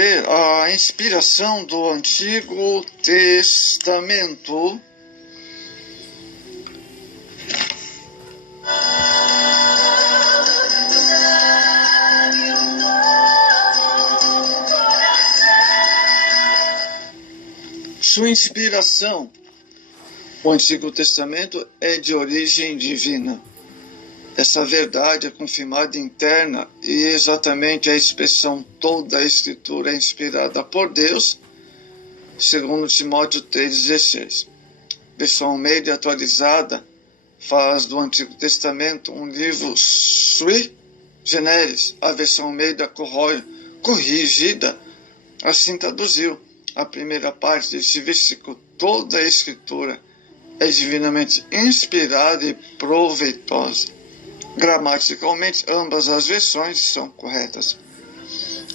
A inspiração do Antigo Testamento. Sua inspiração. O Antigo Testamento é de origem divina. Essa verdade é confirmada interna e exatamente a expressão toda a Escritura é inspirada por Deus, segundo Timóteo 3,16. Versão Almeida atualizada faz do Antigo Testamento um livro sui generis. A versão Almeida corrigida assim traduziu a primeira parte desse versículo. Toda a Escritura é divinamente inspirada e proveitosa. Gramaticalmente, ambas as versões são corretas.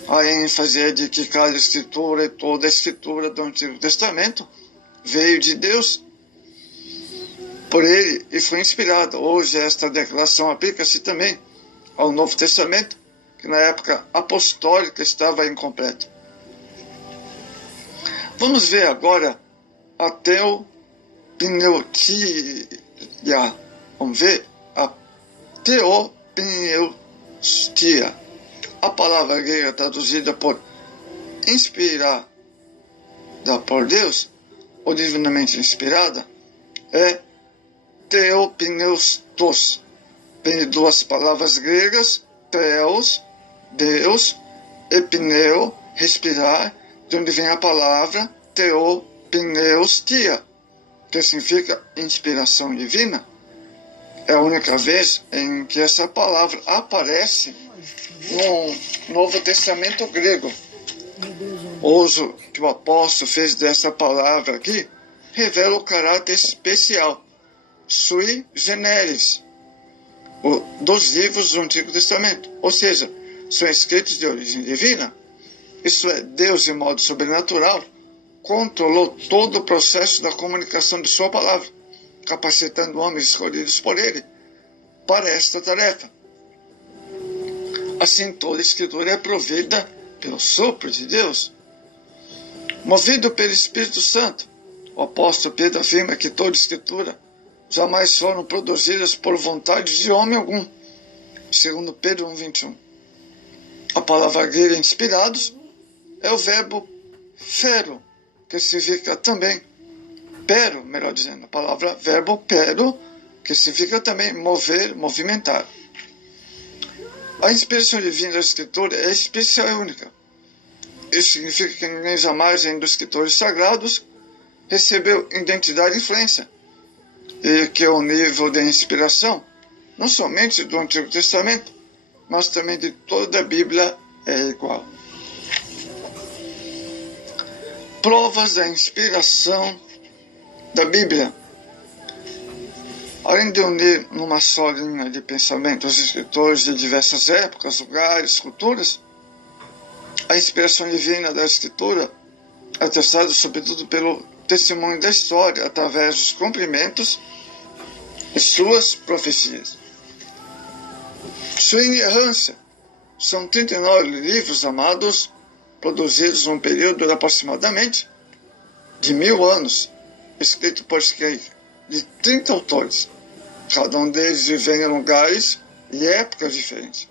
A ênfase é de que cada escritura e toda a escritura do Antigo Testamento veio de Deus, por ele, e foi inspirada. Hoje esta declaração aplica-se também ao Novo Testamento, que na época apostólica estava incompleto. Vamos ver agora a teopneutia. Vamos ver a teopneustia. A palavra grega traduzida por inspirada por Deus, ou divinamente inspirada, é teopneustos. Vem de duas palavras gregas, theos, Deus, e pneu, respirar, de onde vem a palavra teopneustia, que significa inspiração divina. É a única vez em que essa palavra aparece no Novo Testamento grego. O uso que o apóstolo fez dessa palavra aqui revela o caráter especial, sui generis, dos livros do Antigo Testamento. Ou seja, são escritos de origem divina. Isso é, Deus, de modo sobrenatural, controlou todo o processo da comunicação de sua palavra, capacitando homens escolhidos por ele para esta tarefa. Assim, toda a Escritura é provida pelo sopro de Deus. Movido pelo Espírito Santo, o apóstolo Pedro afirma que toda Escritura jamais foram produzidas por vontade de homem algum, segundo Pedro 1,21. A palavra grega inspirados é o verbo fero, que significa também pero, melhor dizendo, a palavra verbo pero, que significa também mover, movimentar. A inspiração divina da Escritura é especial e única. Isso significa que ninguém jamais, entre os escritores sagrados, recebeu identidade e influência, e que o nível de inspiração, não somente do Antigo Testamento, mas também de toda a Bíblia, é igual. Provas da inspiração da Bíblia. Além de unir numa só linha de pensamento os escritores de diversas épocas, lugares, culturas, a inspiração divina da Escritura é atestada sobretudo pelo testemunho da história, através dos cumprimentos e suas profecias. Sua inerrância. São 39 livros amados, produzidos num período de aproximadamente de 1000 anos, escrito por de 30 autores, cada um deles vivendo em lugares e épocas diferentes.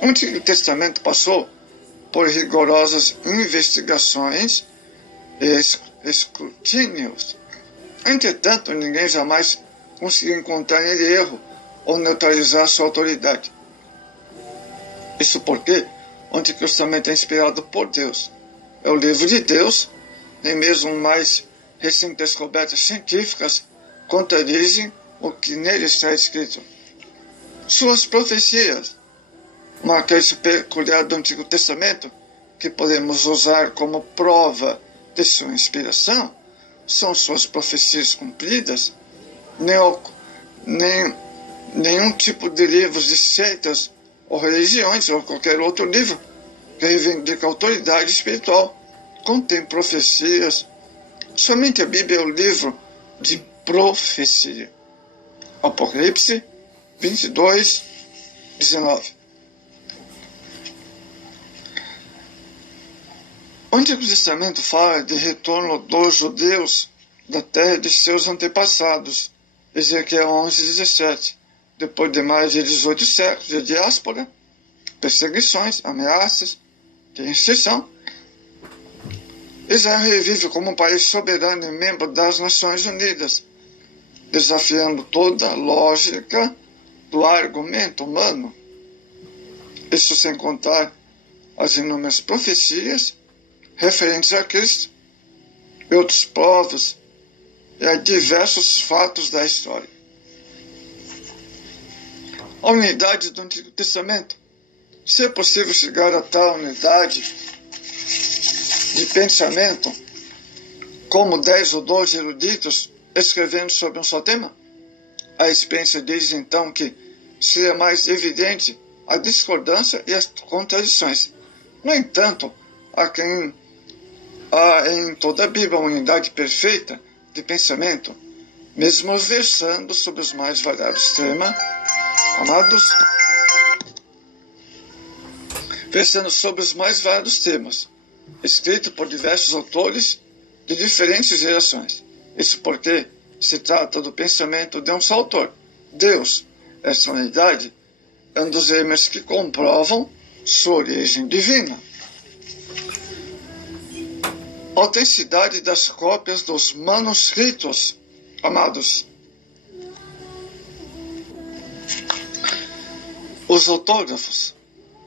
O Antigo Testamento passou por rigorosas investigações e escrutínios. Entretanto, ninguém jamais conseguiu encontrar nele erro ou neutralizar sua autoridade. Isso porque o Antigo Testamento é inspirado por Deus. É o livro de Deus, nem mesmo mais recentes descobertas científicas contradizem o que nele está escrito. Suas profecias, uma característica peculiar do Antigo Testamento, que podemos usar como prova de sua inspiração, são suas profecias cumpridas. Nenhum tipo de livros de seitas ou religiões, ou qualquer outro livro que reivindica autoridade espiritual, contém profecias. Somente a Bíblia é o livro de profecia. Apocalipse 22, 19. O Antigo Testamento fala de retorno dos judeus da terra de seus antepassados. Ezequiel 11:17. Depois de mais de 18 séculos de diáspora, perseguições, ameaças de extinção, Israel revive como um país soberano e membro das Nações Unidas, desafiando toda a lógica do argumento humano. Isso sem contar as inúmeras profecias referentes a Cristo e outros povos e a diversos fatos da história. A unidade do Antigo Testamento. Se é possível chegar a tal unidade de pensamento, como 10 ou 12 eruditos escrevendo sobre um só tema, a experiência diz então que seria mais evidente a discordância e as contradições. No entanto, há em toda a Bíblia uma unidade perfeita de pensamento, mesmo versando sobre os mais variados temas, amados, versando sobre os mais variados temas, escrito por diversos autores de diferentes gerações. Isso porque se trata do pensamento de um só autor, Deus. Essa unidade é um dos elementos que comprovam sua origem divina. Autenticidade das cópias dos manuscritos, amados. Os autógrafos.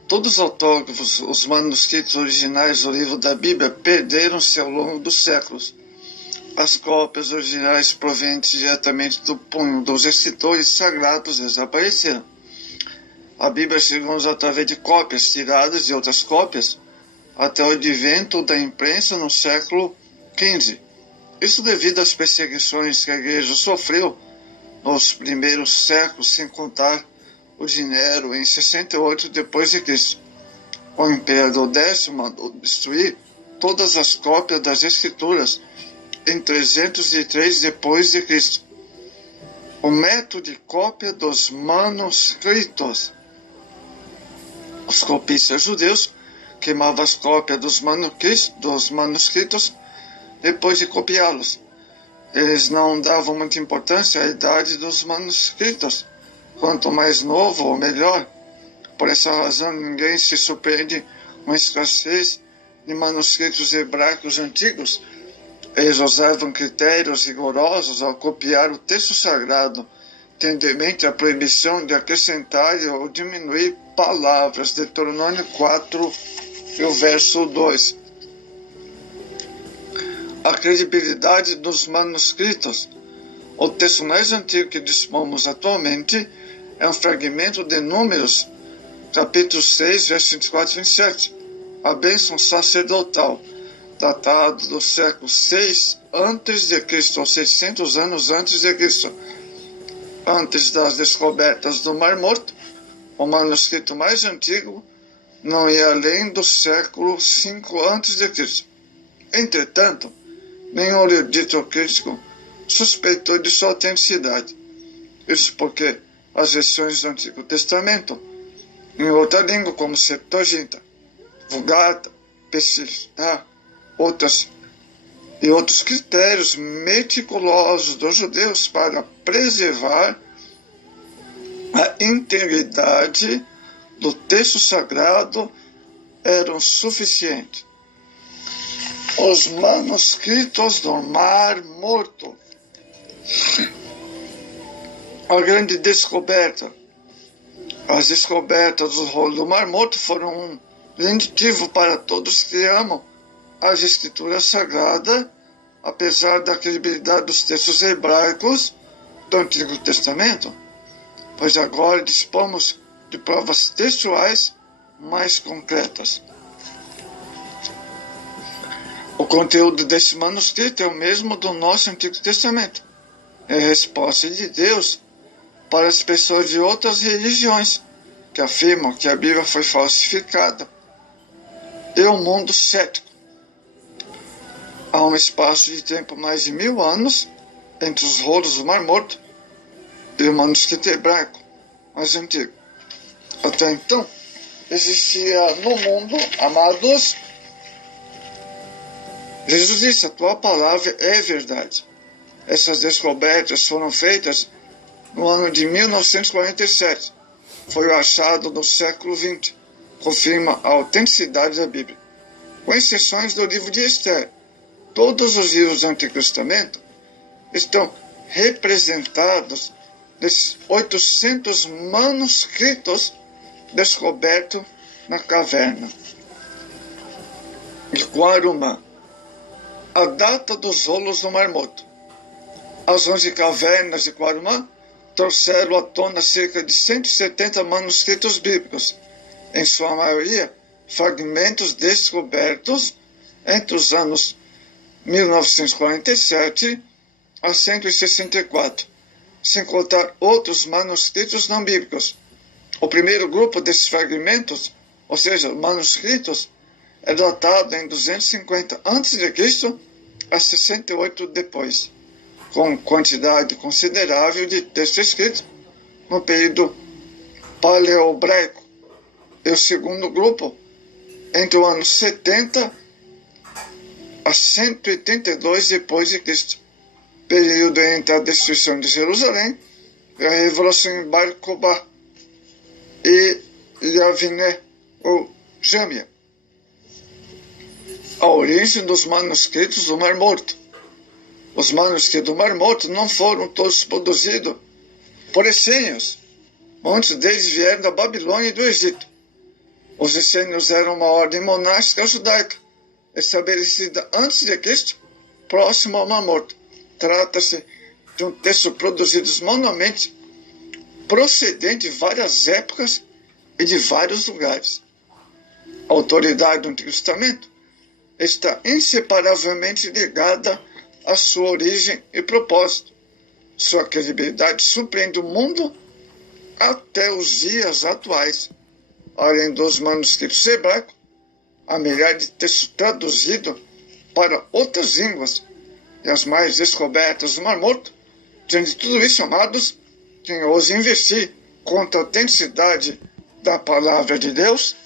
Todos os autógrafos, os manuscritos originais do livro da Bíblia, perderam-se ao longo dos séculos. As cópias originais provenientes diretamente do punho dos escritores sagrados desapareceram. A Bíblia chegou-nos através de cópias tiradas de outras cópias até o advento da imprensa no século XV. Isso devido às perseguições que a igreja sofreu nos primeiros séculos, sem contar o de Nero em 68 d.C. O imperador Décio mandou destruir todas as cópias das escrituras em 303 d.C. O método de cópia dos manuscritos. Os copistas judeus queimavam as cópias dos manuscritos depois de copiá-los. Eles não davam muita importância à idade dos manuscritos. Quanto mais novo ou melhor. Por essa razão, ninguém se surpreende com a escassez de manuscritos hebraicos antigos. Eles usavam critérios rigorosos ao copiar o texto sagrado, tendo em mente a proibição de acrescentar ou diminuir palavras. Deuteronômio 4, e o verso 2. A credibilidade dos manuscritos. O texto mais antigo que dispomos atualmente é um fragmento de Números, capítulo 6, versos 24 e 27. A bênção sacerdotal, datado do século 6 a.C., ou 600 anos antes de Cristo. Antes das descobertas do Mar Morto, o manuscrito mais antigo não ia além do século 5 a.C. Entretanto, nenhum erudito crítico suspeitou de sua autenticidade. Isso porque as versões do Antigo Testamento, em outra língua como Septuaginta, Vulgata, Peshitta, outros critérios meticulosos dos judeus para preservar a integridade do texto sagrado eram suficientes. Os manuscritos do Mar Morto. A grande descoberta. As descobertas do rolo do Mar Morto foram um indicativo para todos que amam as escrituras sagradas, apesar da credibilidade dos textos hebraicos do Antigo Testamento, pois agora dispomos de provas textuais mais concretas. O conteúdo desse manuscrito é o mesmo do nosso Antigo Testamento. É a resposta de Deus para as pessoas de outras religiões que afirmam que a Bíblia foi falsificada. E o mundo cético. Há um espaço de tempo mais de 1000 anos entre os rolos do Mar Morto e o manuscrito hebraico mais antigo. Até então, existia no mundo, amados, Jesus disse: a tua palavra é verdade. Essas descobertas foram feitas no ano de 1947. Foi o achado do século XX. Confirma a autenticidade da Bíblia. Com exceções do livro de Esther, todos os livros do Antigo Testamento estão representados nesses 800 manuscritos descobertos na caverna de Quarumã. A data dos rolos do Mar Morto. As 11 cavernas de Quarumã trouxeram à tona cerca de 170 manuscritos bíblicos, em sua maioria fragmentos descobertos entre os anos 1947 a 164, sem contar outros manuscritos não bíblicos. O primeiro grupo desses fragmentos, ou seja, manuscritos, é datado em 250 a.C. a 68 depois, com quantidade considerável de texto escrito no período paleobraico. E o segundo grupo, entre o ano 70 a 182 depois de Cristo, período entre a destruição de Jerusalém e a revolução em Bar Kokhba e Yavne ou Jâmia. A origem dos manuscritos do Mar Morto. Os manuscritos do Mar Morto não foram todos produzidos por essênios. Muitos deles vieram da Babilônia e do Egito. Os essênios eram uma ordem monástica judaica, estabelecida antes de Cristo, próximo ao Mar Morto. Trata-se de um texto produzido manualmente, procedente de várias épocas e de vários lugares. A autoridade do Antigo Testamento está inseparavelmente ligada à sua origem e propósito. Sua credibilidade surpreende o mundo até os dias atuais. Além dos manuscritos hebraicos, há milhares de textos traduzidos para outras línguas, e as mais descobertas do Mar Morto. Diante de tudo isso, amados, quem ousa investir contra a autenticidade da palavra de Deus